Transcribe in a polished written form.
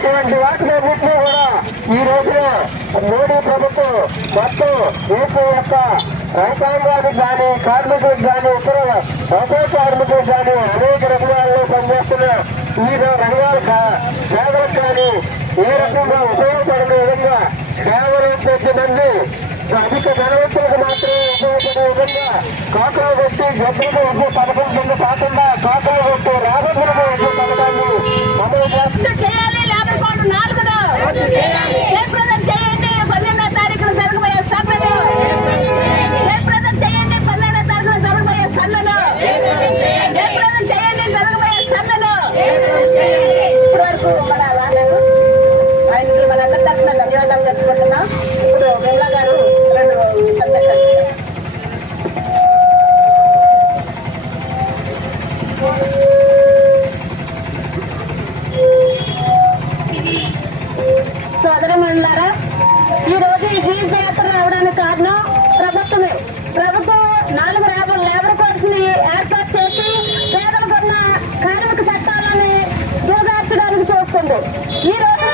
అటువంటి వాటినన్నింటినీ కూడా ఈ రోజున మోడీ ప్రభుత్వం మొత్తం దేశం యొక్క రైతాంగానికి కానీ కార్మికులకు కానీ ఇతర వ్యవసాయ కార్మికులకు కానీ అనేక రంగాల్లో పనిచేస్తున్న వివిధ రంగాల సేవలకు కానీ ఏ రకంగా ఉపయోగపడిన విధంగా కేవలం కొద్దిమంది అధిక ధనవంతులకు మాత్రమే ఉపయోగపడే విధంగా కాకులు కొట్టి గొప్పలకు వచ్చే పథకం కింద కాకుండా కాకులు కొట్టి రాబోతులకు వచ్చే పథకాన్ని అమలు చేయాలి. లేబర్ కోడ్ 4ను జయప్రదం చేయండి. 12వ తారీఖున జరగబోయే సభను జయప్రదం చేయండి. 12వ తారీఖున జరగబోయే సభను జయప్రదం చేయండి. జరగబోయే సభను ఇప్పటి వరకు మన రాలేదు. ఆయనకి మనందరి తరఫున ధన్యవాదాలు చెప్పుకుంటున్నాం. ఇప్పుడు వెంగళ గారు 2 సందేశాలు. సోదరమన్నారా, ఈ రోజు ఈ జీవిత యాత్ర రావడానికి కారణం ప్రభుత్వమే. ప్రభుత్వం 4 లేబర్ కోడ్స్ ని ఏర్పాటు చేసి పేదలకున్న కార్మిక చట్టాలని దూదార్చడానికి చూస్తుంది. ఈ రోజున